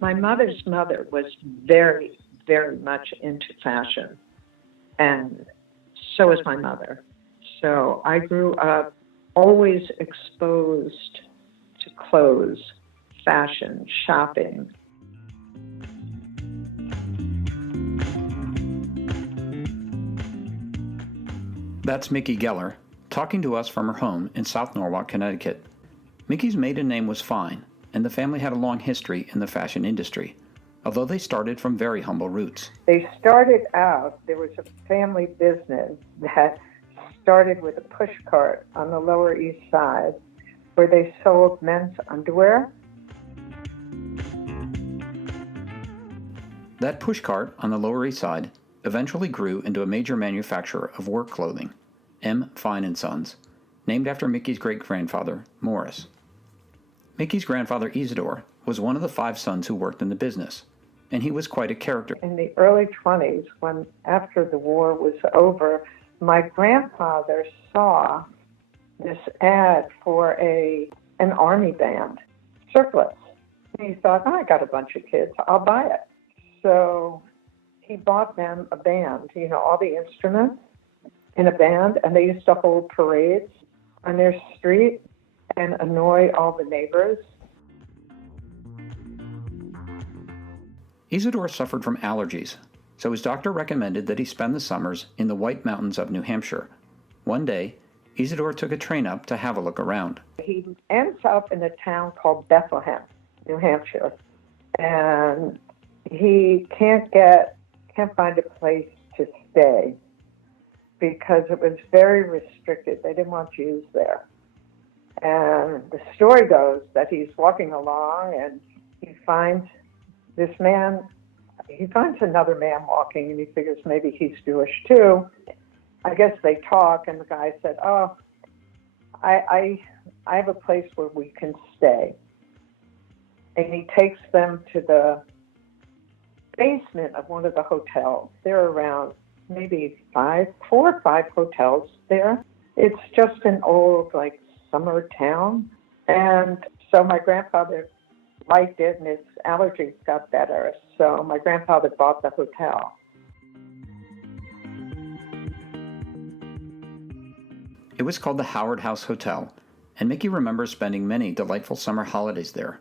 My mother's mother was very, very much into fashion, and so was my mother. So I grew up always exposed to clothes, fashion, shopping. That's Mickey Geller, talking to us from her home in South Norwalk, Connecticut. Mickey's maiden name was Fine, and the family had a long history in the fashion industry, although they started from very humble roots. They started out, there was a family business that started with a push cart on the Lower East Side where they sold men's underwear. That push cart on the Lower East Side eventually grew into a major manufacturer of work clothing, M. Fine & Sons, named after Mickey's great-grandfather, Morris. Mickey's grandfather, Isidore, was one of the 5 sons who worked in the business, and he was quite a character. In the early 20s, when after the war was over, my grandfather saw this ad for an army band, surplus. And he thought, I got a bunch of kids, I'll buy it. So he bought them a band, all the instruments in a band, and they used to hold parades on their street and annoy all the neighbors. Isidore suffered from allergies, so his doctor recommended that he spend the summers in the White Mountains of New Hampshire. One day, Isidore took a train up to have a look around. He ends up in a town called Bethlehem, New Hampshire, and he can't find a place to stay because it was very restricted. They didn't want Jews there. And the story goes that he's walking along and he finds another man walking, and he figures maybe he's Jewish too. I guess they talk, and the guy said, I have a place where we can stay. And he takes them to the basement of one of the hotels. There are around maybe 4 or 5 hotels there. It's just an old, summer town. And so my grandfather liked it, and his allergies got better. So my grandfather bought the hotel. It was called the Howard House Hotel, and Mickey remembers spending many delightful summer holidays there.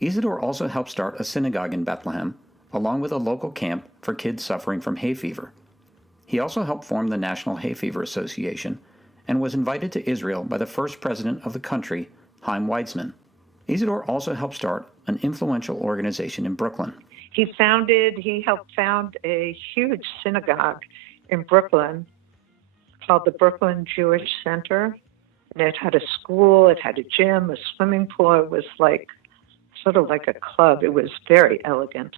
Isidore also helped start a synagogue in Bethlehem, along with a local camp for kids suffering from hay fever. He also helped form the National Hay Fever Association and was invited to Israel by the first president of the country, Chaim Weizmann. Isidore also helped start an influential organization in Brooklyn. He helped found a huge synagogue in Brooklyn called the Brooklyn Jewish Center. And it had a school, it had a gym, a swimming pool. It was sort of like a club. It was very elegant.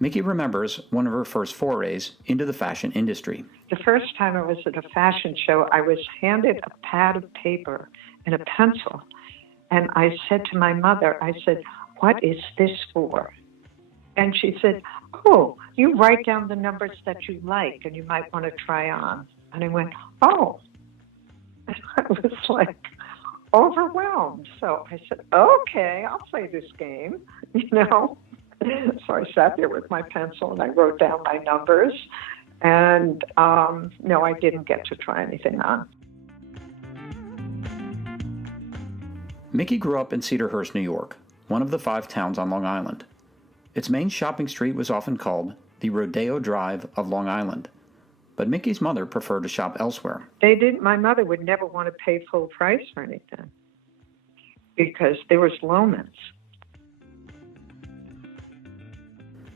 Mickey remembers one of her first forays into the fashion industry. The first time I was at a fashion show, I was handed a pad of paper and a pencil. And I said to my mother, what is this for? And she said, you write down the numbers that you like and you might want to try on. And I went, oh. And I was overwhelmed. So I said, okay, I'll play this game, So I sat there with my pencil and I wrote down my numbers. And no, I didn't get to try anything on. Mickey grew up in Cedarhurst, New York, one of the 5 towns on Long Island. Its main shopping street was often called the Rodeo Drive of Long Island, but Mickey's mother preferred to shop elsewhere. My mother would never want to pay full price for anything because there was Loehmann's.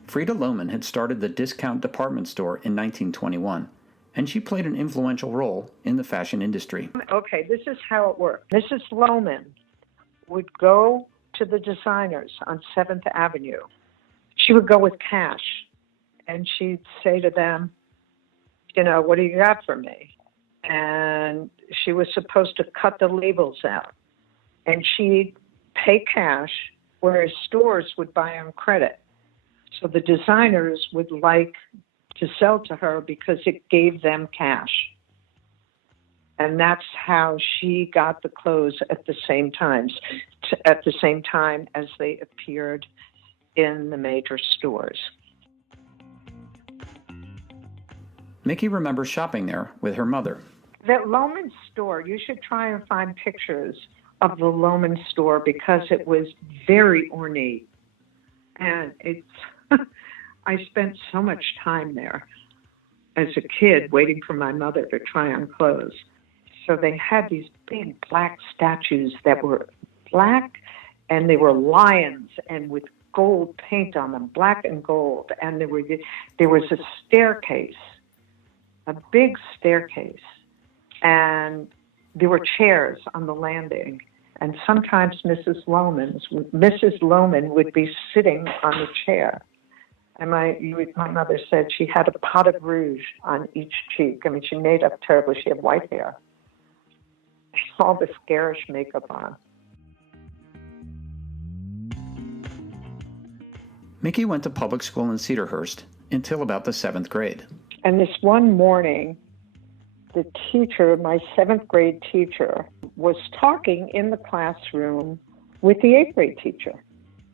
Frida Lohman had started the discount department store in 1921, and she played an influential role in the fashion industry. Okay, this is how it worked. Mrs. Lohman would go to the designers on 7th Avenue. She would go with cash, and she'd say to them, what do you got for me? And she was supposed to cut the labels out, and she'd pay cash, whereas stores would buy on credit. So the designers would like to sell to her because it gave them cash. And that's how she got the clothes at the same time as they appeared in the major stores. Mickey remembers shopping there with her mother. That Loman store, you should try and find pictures of the Loman store because it was very ornate. And I spent so much time there as a kid waiting for my mother to try on clothes. So they had these big black statues that were black, and they were lions and with gold paint on them, black and gold. And there was a staircase, a big staircase, and there were chairs on the landing. And sometimes Mrs. Loman would be sitting on the chair. And my mother said she had a pot of rouge on each cheek. I mean, she made up terribly. She had white hair. All this garish makeup on. Mickey went to public school in Cedarhurst until about the 7th grade. And this one morning, the teacher, my 7th grade teacher, was talking in the classroom with the 8th grade teacher.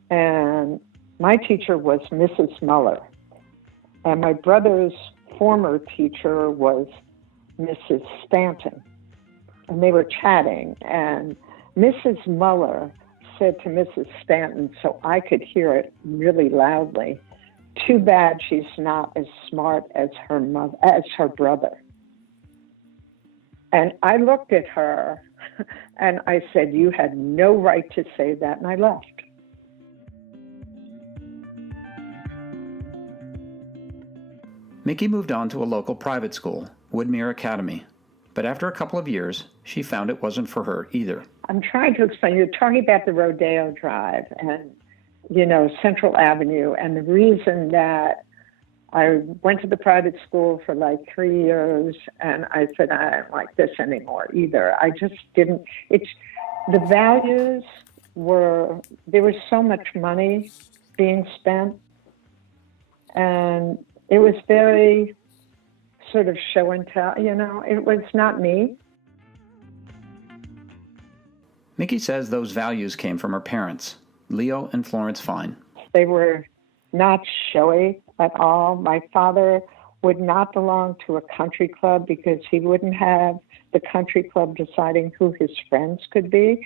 And my teacher was Mrs. Muller. And my brother's former teacher was Mrs. Stanton. And they were chatting. And Mrs. Muller said to Mrs. Stanton, so I could hear it really loudly, too bad she's not as smart as her brother. And I looked at her and I said, you had no right to say that, and I left. Mickey moved on to a local private school, Woodmere Academy. But after a couple of years, she found it wasn't for her either. I'm trying to explain. You're talking about the Rodeo Drive and, Central Avenue. And the reason that I went to the private school for like 3 years and I said, I don't like this anymore either. I just didn't. The values there was so much money being spent. And it was very sort of show and tell, it was not me. Mickey says those values came from her parents, Leo and Florence Fine. They were not showy at all. My father would not belong to a country club because he wouldn't have the country club deciding who his friends could be.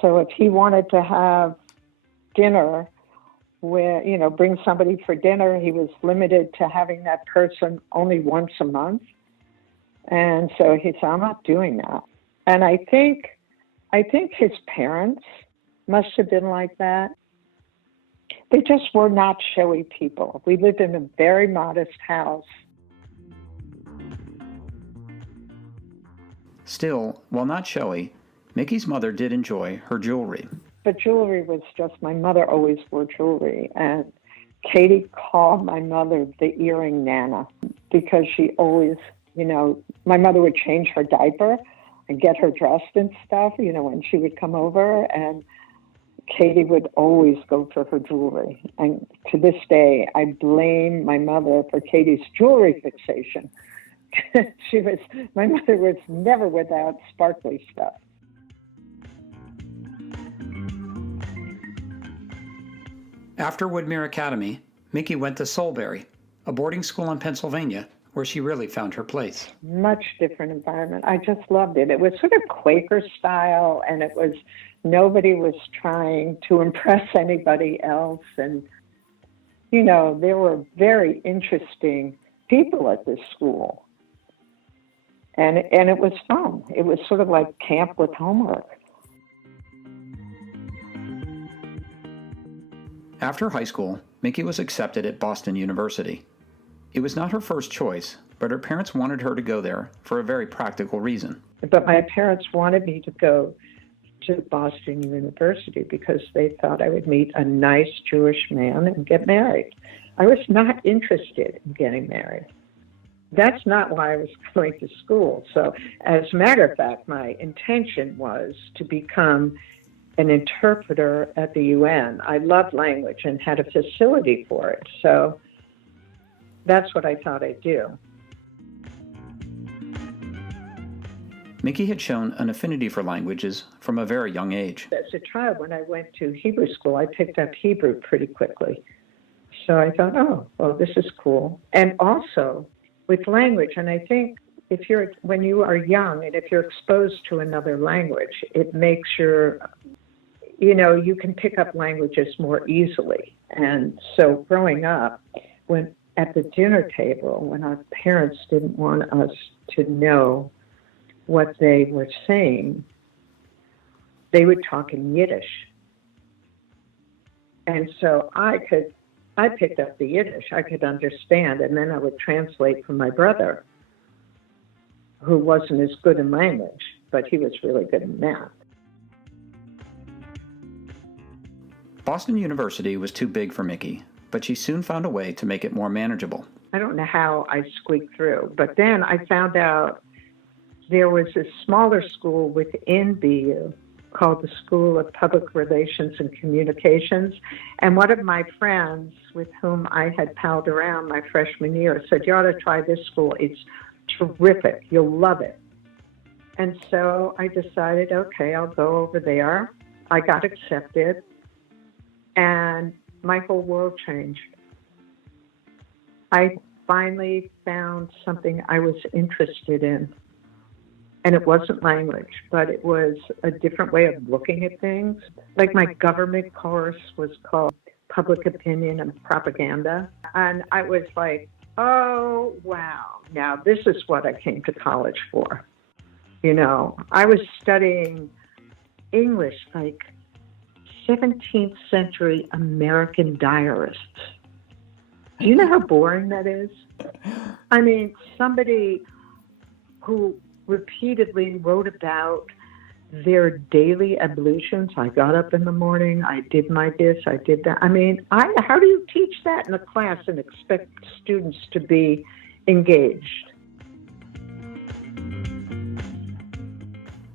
So if he wanted to have dinner, bring somebody for dinner, he was limited to having that person only once a month. And so he said, I'm not doing that. And I think his parents must have been like that. They just were not showy people. We lived in a very modest house. Still, while not showy, Mickey's mother did enjoy her jewelry. But jewelry was just, my mother always wore jewelry. And Katie called my mother the earring Nana because she always, my mother would change her diaper and get her dressed and stuff, when she would come over. And Katie would always go for her jewelry. And to this day, I blame my mother for Katie's jewelry fixation. My mother was never without sparkly stuff. After Woodmere Academy, Mickey went to Solebury, a boarding school in Pennsylvania, where she really found her place. Much different environment. I just loved it. It was sort of Quaker style, and nobody was trying to impress anybody else. And, there were very interesting people at this school. And it was fun. It was sort of like camp with homework. After high school, Mickey was accepted at Boston University. It was not her first choice, but her parents wanted her to go there for a very practical reason. But my parents wanted me to go to Boston University because they thought I would meet a nice Jewish man and get married. I was not interested in getting married. That's not why I was going to school. So as a matter of fact, my intention was to become an interpreter at the UN. I loved language and had a facility for it. So that's what I thought I'd do. Mickey had shown an affinity for languages from a very young age. As a child, when I went to Hebrew school, I picked up Hebrew pretty quickly. So I thought, oh, well, this is cool. And also with language, and I think when you are young and if you're exposed to another language, it makes you can pick up languages more easily. And so growing up, when at the dinner table, when our parents didn't want us to know what they were saying, they would talk in Yiddish. And so I picked up the Yiddish. I could understand, and then I would translate for my brother, who wasn't as good in language, but he was really good in math. Boston University was too big for Mickey, but she soon found a way to make it more manageable. I don't know how I squeaked through, but then I found out there was a smaller school within BU called the School of Public Relations and Communications. And one of my friends with whom I had palled around my freshman year said, you ought to try this school. It's terrific. You'll love it. And so I decided, okay, I'll go over there. I got accepted, and my whole world changed. I finally found something I was interested in. And it wasn't language, but it was a different way of looking at things. Like my government course was called Public Opinion and Propaganda. And I was like, oh, wow, now this is what I came to college for. I was studying English, like 17th century American diarists. Do you know how boring that is? I mean, somebody who repeatedly wrote about their daily ablutions. I got up in the morning, I did my this, I did that. I mean, how do you teach that in a class and expect students to be engaged?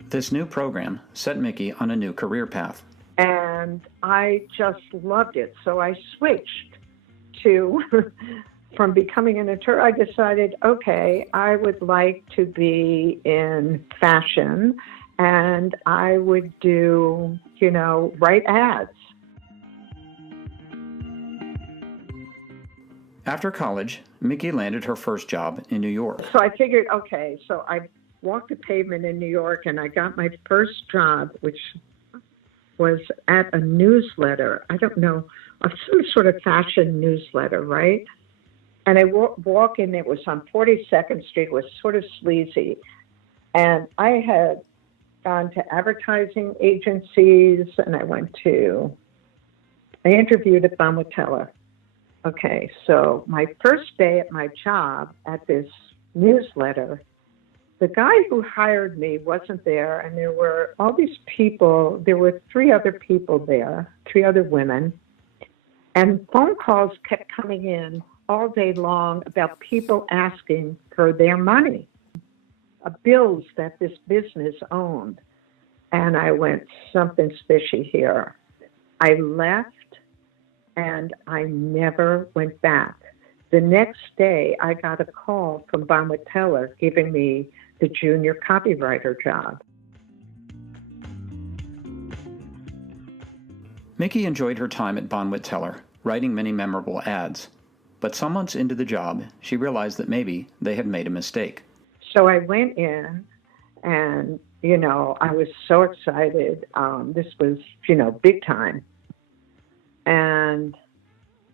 This new program set Mickey on a new career path. And I just loved it. So I switched to from becoming an attorney. I decided, okay, I would like to be in fashion, and I would do, write ads. After college, Mickey landed her first job in New York. So I figured, okay, so I walked the pavement in New York, and I got my first job, which was at a newsletter. I don't know, some sort of fashion newsletter, right? And I walk in, it was on 42nd Street, it was sort of sleazy. And I had gone to advertising agencies, and I interviewed at Von Teller. Okay, so my first day at my job at this newsletter, the guy who hired me wasn't there, and there were all these people. There were 3 other people there, 3 other women, and phone calls kept coming in all day long about people asking for their money, bills that this business owned. And I went, something's fishy here. I left, and I never went back. The next day, I got a call from Von Teller giving me the junior copywriter job. Mickey enjoyed her time at Von Teller, writing many memorable ads. But some months into the job, she realized that maybe they had made a mistake. So I went in, and, I was so excited. This was, big time. And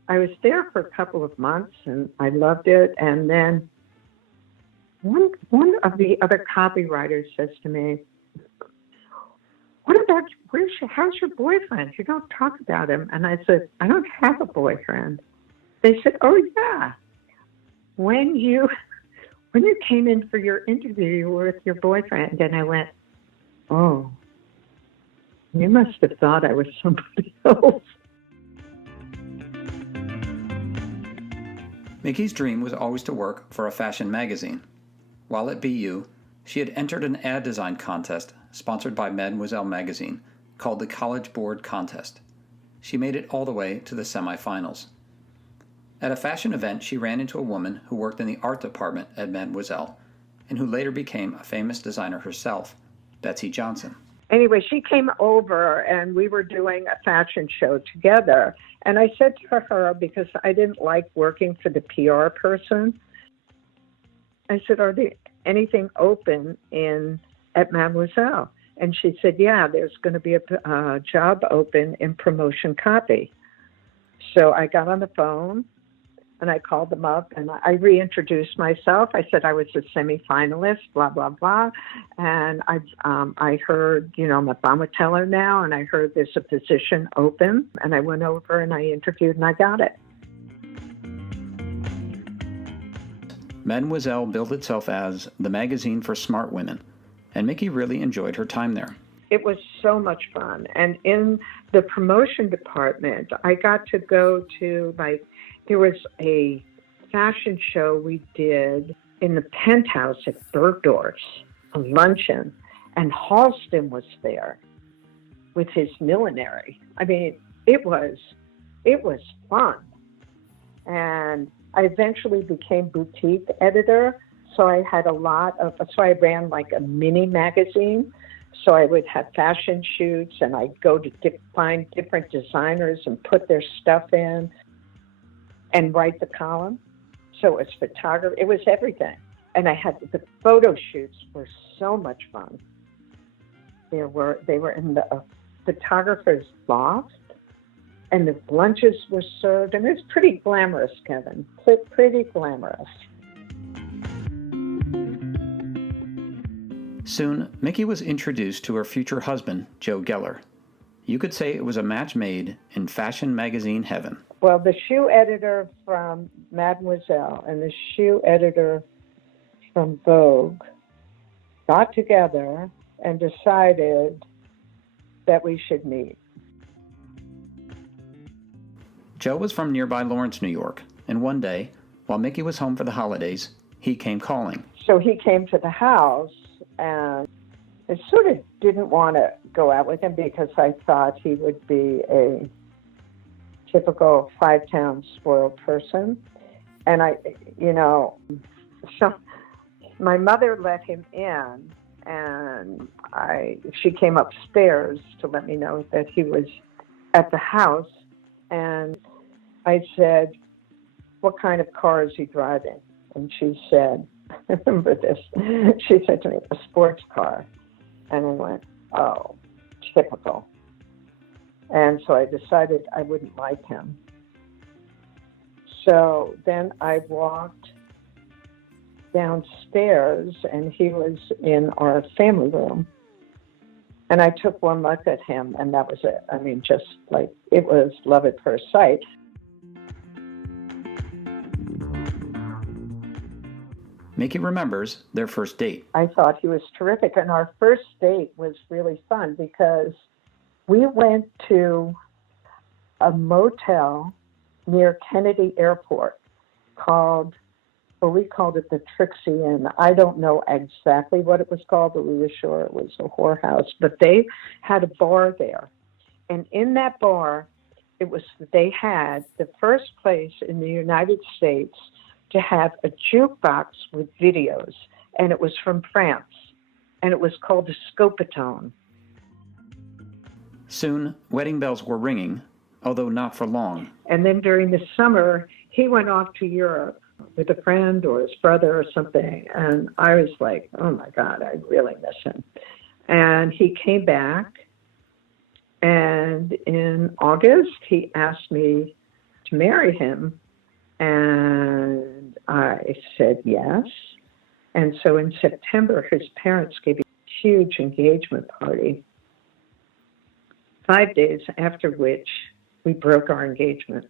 I was there for a couple of months, and I loved it. And then one of the other copywriters says to me, what about, how's your boyfriend? You don't talk about him. And I said, I don't have a boyfriend. They said, oh, yeah. When you came in for your interview, you were with your boyfriend. And I went, oh, you must have thought I was somebody else. Mickey's dream was always to work for a fashion magazine. While at BU, she had entered an ad design contest sponsored by Mademoiselle magazine called the College Board Contest. She made it all the way to the semifinals. At a fashion event, she ran into a woman who worked in the art department at Mademoiselle and who later became a famous designer herself, Betsy Johnson. Anyway, she came over and we were doing a fashion show together. And I said to her, because I didn't like working for the PR person, I said, are there anything open at Mademoiselle? And she said, yeah, there's going to be a job open in promotion copy. So I got on the phone and I called them up and I reintroduced myself. I said I was a semifinalist, blah, blah, blah. And I heard, I'm a bomber teller now, and I heard there's a position open. And I went over and I interviewed and I got it. Mademoiselle billed itself as the magazine for smart women, and Mickey really enjoyed her time there. It was so much fun. And in the promotion department, I got to go to, there was a fashion show we did in the penthouse at Bergdorf's, a luncheon, and Halston was there with his millinery. I mean, it was fun. And I eventually became boutique editor, so I had so I ran like a mini magazine. So I would have fashion shoots, and I'd go to find different designers and put their stuff in and write the column. So it was photography, it was everything. And the photo shoots were so much fun. They were in the photographer's loft, and the lunches were served, and it was pretty glamorous, Kevin, pretty glamorous. Soon, Mickey was introduced to her future husband, Joe Geller. You could say it was a match made in fashion magazine heaven. Well, the shoe editor from Mademoiselle and the shoe editor from Vogue got together and decided that we should meet. Joe was from nearby Lawrence, New York, and one day, while Mickey was home for the holidays, he came calling. So he came to the house, and I sort of didn't want to go out with him because I thought he would be a typical five-town spoiled person. And so my mother let him in, and she came upstairs to let me know that he was at the house. And I said, what kind of car is he driving? And she said, I remember this. She said to me, a sports car. And I went, oh, typical. And so I decided I wouldn't like him. So then I walked downstairs, and he was in our family room. And I took one look at him, and that was it. I mean, just like, it was love at first sight. Mickey remembers their first date. I thought he was terrific. And our first date was really fun because we went to a motel near Kennedy Airport we called it the Trixie Inn. I don't know exactly what it was called, but we were sure it was a whorehouse. But they had a bar there. And in that bar, they had the first place in the United States to have a jukebox with videos, and it was from France, and it was called the Scopatone. Soon, wedding bells were ringing, although not for long. And then during the summer, he went off to Europe with a friend or his brother or something, and I was like, oh my God, I really miss him. And he came back, and in August, he asked me to marry him, and I said yes. And so in September, his parents gave a huge engagement party, 5 days after which we broke our engagement.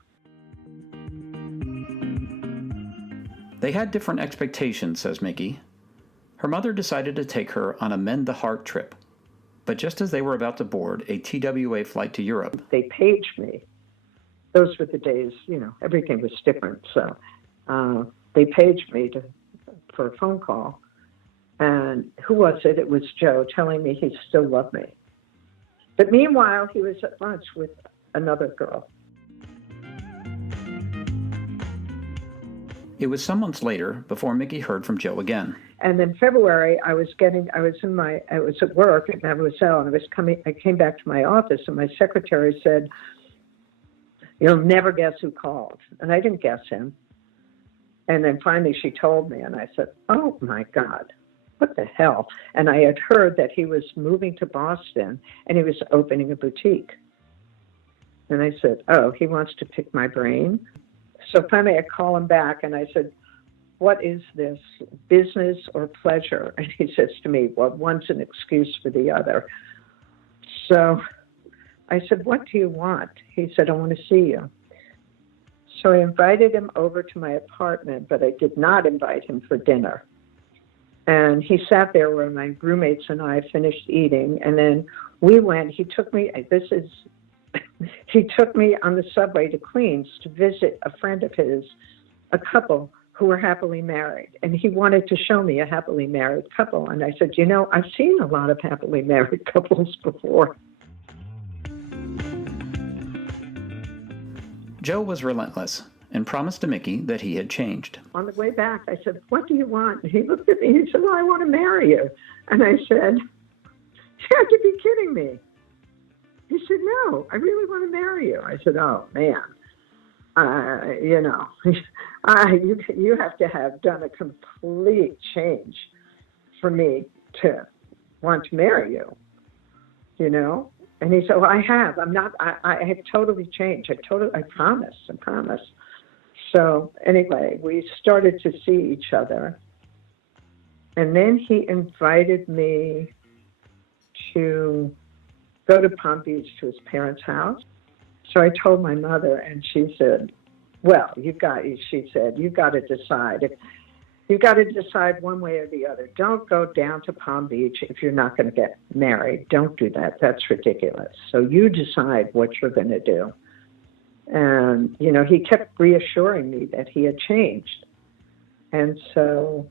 They had different expectations, says Mickey. Her mother decided to take her on a Mend the Heart trip. But just as they were about to board a TWA flight to Europe, they paged me. Those were the days, everything was different. So they paged me for a phone call. And who was it? It was Joe telling me he still loved me. But meanwhile, he was at lunch with another girl. It was some months later before Mickey heard from Joe again. And then February, I was at work at Mademoiselle, and I came back to my office, and my secretary said, "You'll never guess who called." And I didn't guess him. And then finally she told me, and I said, "Oh my God, what the hell?" And I had heard that he was moving to Boston and he was opening a boutique. And I said, "Oh, he wants to pick my brain." So finally I call him back and I said, "What is this, business or pleasure?" And he says to me, "Well, one's an excuse for the other." So I said, "What do you want?" He said, "I want to see you." So I invited him over to my apartment, but I did not invite him for dinner. And he sat there where my roommates and I finished eating, and then he took me on the subway to Queens to visit a friend of his, a couple who were happily married. And he wanted to show me a happily married couple. And I said, I've seen a lot of happily married couples before. Joe was relentless and promised to Mickey that he had changed. On the way back, I said, "What do you want?" And he looked at me and he said, "Well, I want to marry you." And I said, "You have to be kidding me." He said, "No, I really want to marry you." I said, "Oh, man, you have to have done a complete change for me to want to marry you, And he said, "Well, I have. I have totally changed. I promise. So anyway, we started to see each other. And then he invited me to go to Palm Beach to his parents' house. So I told my mother, and she said, "Well, you've got to decide. You've got to decide one way or the other. Don't go down to Palm Beach if you're not going to get married. Don't do that. That's ridiculous. So you decide what you're going to do." And, he kept reassuring me that he had changed. And so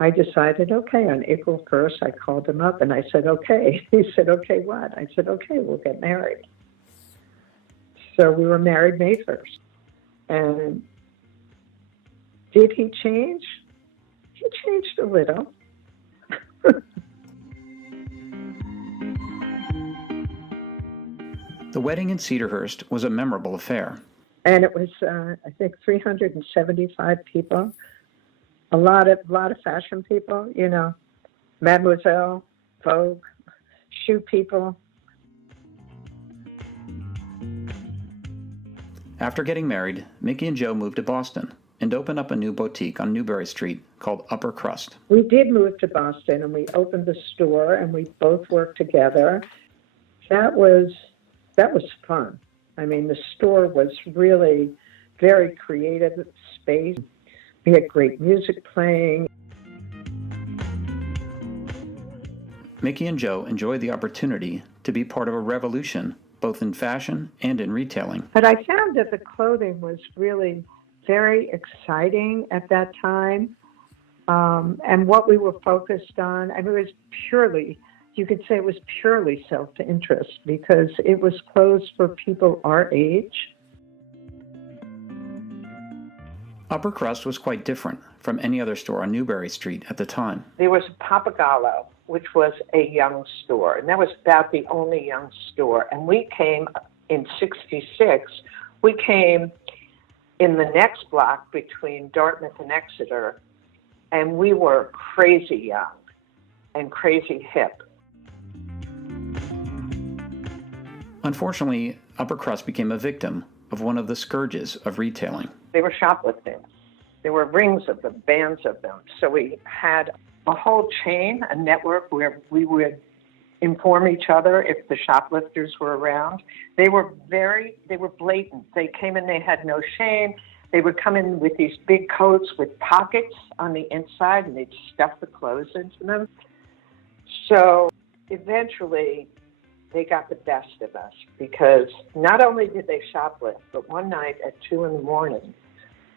I decided, okay, on April 1st, I called him up and I said, "Okay." He said, "Okay, what?" I said, "Okay, we'll get married." So we were married May 1st. And did he change? He changed a little. The wedding in Cedarhurst was a memorable affair. And it was, I think, 375 people. A lot of fashion people, Mademoiselle, Vogue, shoe people. After getting married, Mickey and Joe moved to Boston and opened up a new boutique on Newbury Street called Upper Crust. We did move to Boston, and we opened the store, and we both worked together. That was fun. I mean, the store was really very creative space. We had great music playing. Mickey and Joe enjoyed the opportunity to be part of a revolution, both in fashion and in retailing. But I found that the clothing was really very exciting at that time. And what we were focused on, it was purely, you could say it was purely self-interest because it was clothes for people our age. Upper Crust was quite different from any other store on Newbury Street at the time. There was Papagallo, which was a young store, and that was about the only young store. And we came in 66, we came in the next block between Dartmouth and Exeter, and we were crazy young and crazy hip. Unfortunately, Upper Crust became a victim of one of the scourges of retailing. They were shoplifting. There were rings of them, bands of them. So we had a whole chain, a network where we would inform each other if the shoplifters were around. They were blatant. They came in, they had no shame. They would come in with these big coats with pockets on the inside, and they'd stuff the clothes into them. So eventually, they got the best of us because not only did they shoplift, but one night at 2 a.m,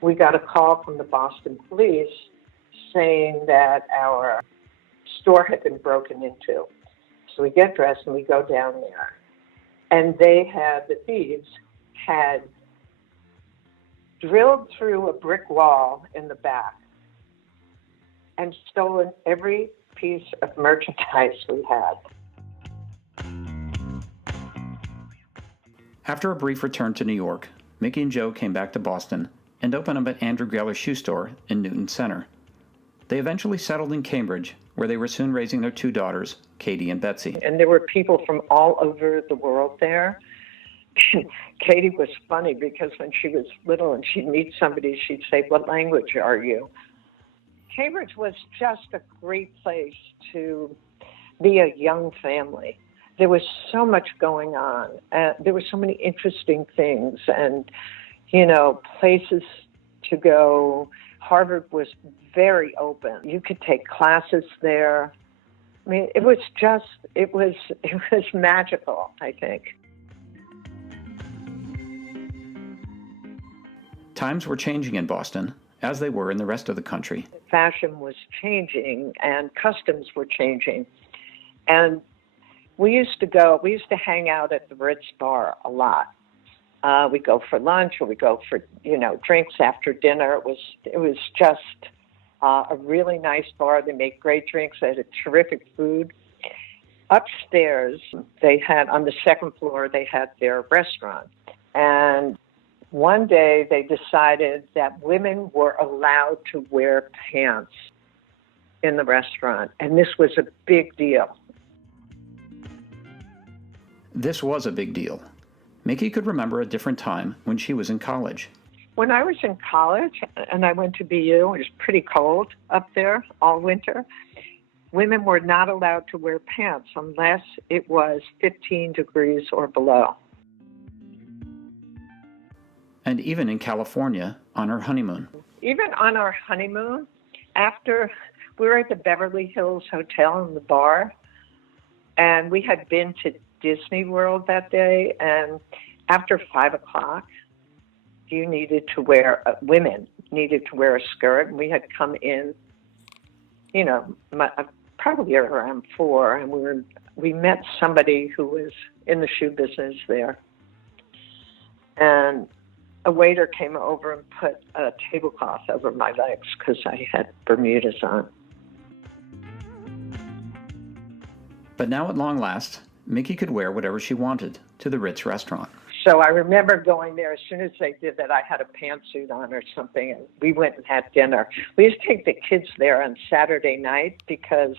we got a call from the Boston police saying that our store had been broken into. So we get dressed and we go down there. And the thieves had drilled through a brick wall in the back and stolen every piece of merchandise we had. After a brief return to New York, Mickey and Joe came back to Boston and opened up an Andrew Geller's shoe store in Newton Center. They eventually settled in Cambridge, where they were soon raising their 2 daughters, Katie and Betsy. And there were people from all over the world there. Katie was funny because when she was little and she'd meet somebody, she'd say, "What language are you?" Cambridge was just a great place to be a young family. There was so much going on. There were so many interesting things and, places to go. Harvard was very open. You could take classes there. I mean, it was magical, I think. Times were changing in Boston, as they were in the rest of the country. Fashion was changing and customs were changing. And we used to hang out at the Ritz bar a lot. We'd go for lunch or we'd go for, drinks after dinner. It was just a really nice bar. They made great drinks. They had a terrific food. Upstairs, they had, on the second floor, they had their restaurant. And one day they decided that women were allowed to wear pants in the restaurant. And this was a big deal. This was a big deal. Mickey could remember a different time when she was in college. When I was in college and I went to BU, it was pretty cold up there all winter. Women were not allowed to wear pants unless it was 15 degrees or below. And even in California on her honeymoon. Even on our honeymoon, after we were at the Beverly Hills Hotel in the bar, and we had been to Disney World that day, and after 5 o'clock, women needed to wear a skirt, and we had come in, probably around 4, and we met somebody who was in the shoe business there, and a waiter came over and put a tablecloth over my legs because I had Bermudas on. But now at long last, Mickey could wear whatever she wanted to the Ritz restaurant. So I remember going there as soon as they did that. I had a pantsuit on or something, and we went and had dinner. We used to take the kids there on Saturday night because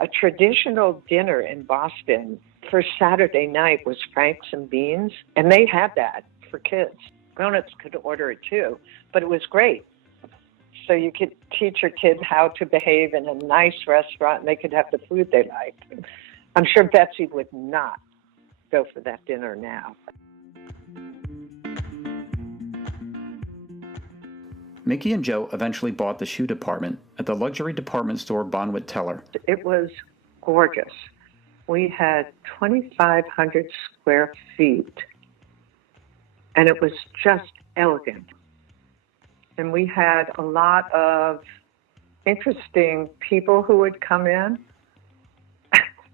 a traditional dinner in Boston for Saturday night was Franks and beans, and they had that for kids. Grown-ups could order it too, but it was great. So you could teach your kids how to behave in a nice restaurant, and they could have the food they liked. I'm sure Betsy would not go for that dinner now. Mickey and Joe eventually bought the shoe department at the luxury department store Bonwit Teller. It was gorgeous. We had 2,500 square feet, and it was just elegant. And we had a lot of interesting people who would come in.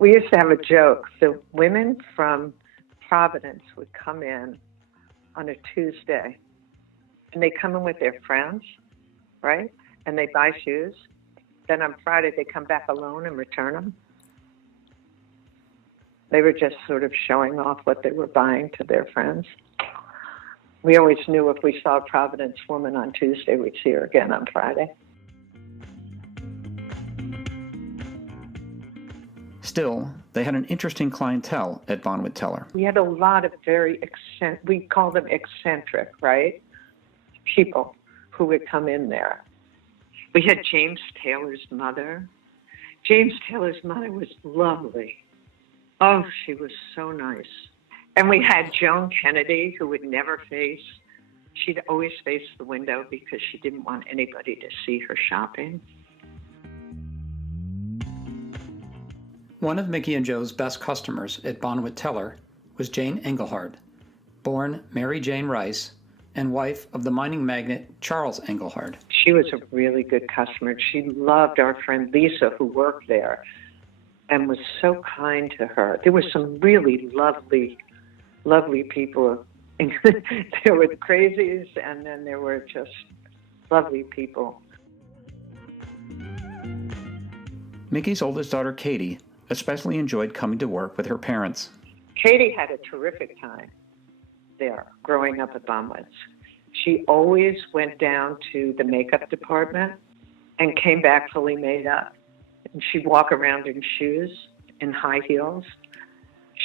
We used to have a joke. The women from Providence would come in on a Tuesday, and they come in with their friends, right? And they buy shoes. Then on Friday, they come back alone and return them. They were just sort of showing off what they were buying to their friends. We always knew if we saw a Providence woman on Tuesday, we'd see her again on Friday. Still, they had an interesting clientele at Bonwit Teller. We had a lot of we call them eccentric, right? People who would come in there. We had James Taylor's mother. James Taylor's mother was lovely. Oh, she was so nice. And we had Joan Kennedy, who would never she'd always face the window because she didn't want anybody to see her shopping. One of Mickey and Joe's best customers at Bonwit Teller was Jane Engelhardt, born Mary Jane Rice and wife of the mining magnate Charles Engelhardt. She was a really good customer. She loved our friend Lisa, who worked there, and was so kind to her. There were some really lovely people. There were crazies, and then there were just lovely people. Mickey's oldest daughter, Katie, especially enjoyed coming to work with her parents. Katie had a terrific time there growing up at Bonwitz. She always went down to the makeup department and came back fully made up. And she'd walk around in shoes and high heels.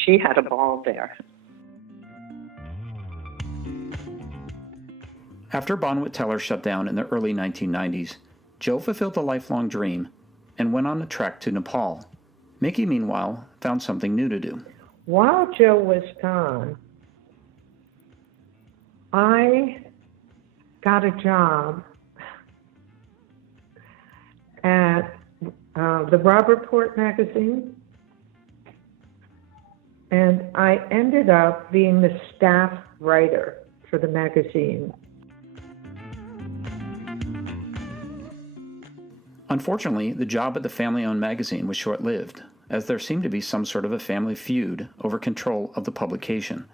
She had a ball there. After Bonwit Teller shut down in the early 1990s, Joe fulfilled a lifelong dream and went on a trek to Nepal. Mickey, meanwhile, found something new to do. While Joe was gone, I got a job at the Rob Report magazine, and I ended up being the staff writer for the magazine. Unfortunately, the job at the family-owned magazine was short-lived, as there seemed to be some sort of a family feud over control of the publication.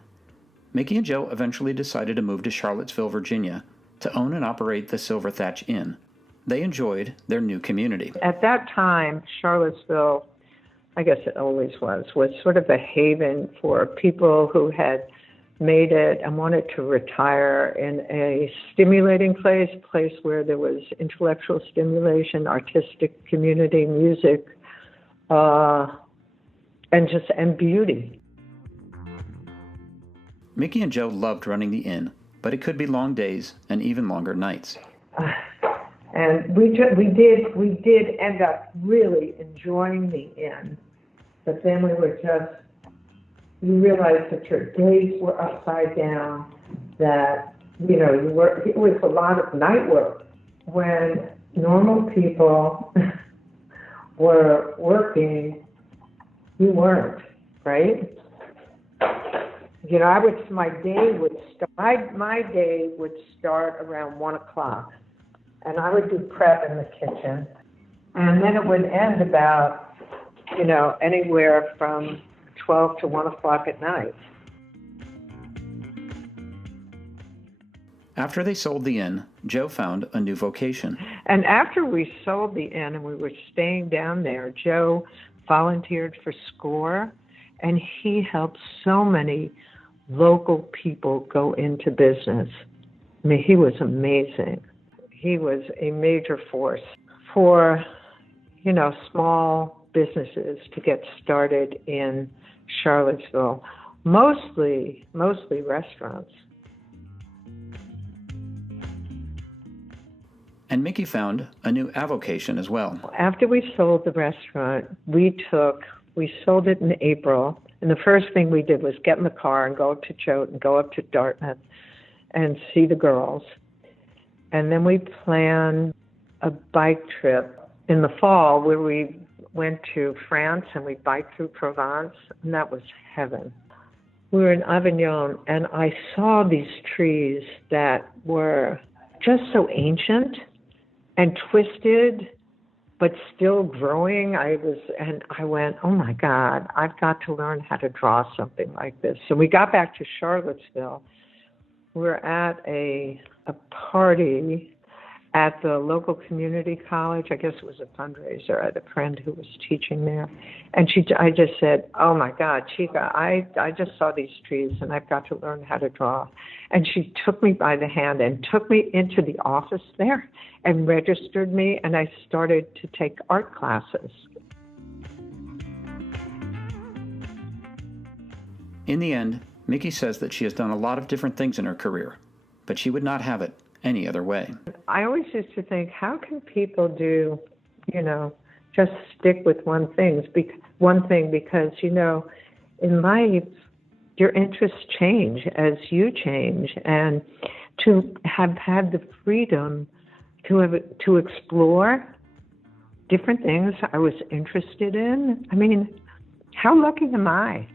Mickey and Joe eventually decided to move to Charlottesville, Virginia, to own and operate the Silver Thatch Inn. They enjoyed their new community. At that time, Charlottesville, I guess it always was sort of a haven for people who had made it and wanted to retire in a stimulating place where there was intellectual stimulation, artistic community, music, and beauty. Mickey and Joe loved running the inn, but it could be long days and even longer nights. And we did end up really enjoying the inn, but then we realized that your days were upside down, that, it was a lot of night work. When normal people were working, you weren't, right? My day would start around 1 o'clock, and I would do prep in the kitchen, and then it would end about, anywhere from 12 to 1 o'clock at night. After they sold the inn, Joe found a new vocation. And after we sold the inn and we were staying down there, Joe volunteered for SCORE, and he helped so many local people go into business. I mean, he was amazing. He was a major force for, small businesses to get started in Charlottesville, mostly restaurants. And Mickey found a new avocation as well. After we sold the restaurant, we sold it in April, and the first thing we did was get in the car and go up to Choate and go up to Dartmouth and see the girls. And then we planned a bike trip in the fall where we went to France and we biked through Provence, and that was heaven. We were in Avignon, and I saw these trees that were just so ancient and twisted, but still growing. I went, oh my God, I've got to learn how to draw something like this. So we got back to Charlottesville. We were at a party at the local community college. I guess it was a fundraiser. I had a friend who was teaching there. And I just said, oh my God, Chica, I just saw these trees and I've got to learn how to draw. And she took me by the hand and took me into the office there and registered me, and I started to take art classes. In the end, Mickey says that she has done a lot of different things in her career, but she would not have it any other way. I always used to think, how can people do, just stick with one thing? Because, in life, your interests change as you change. And to have had the freedom to explore different things I was interested in, I mean, how lucky am I?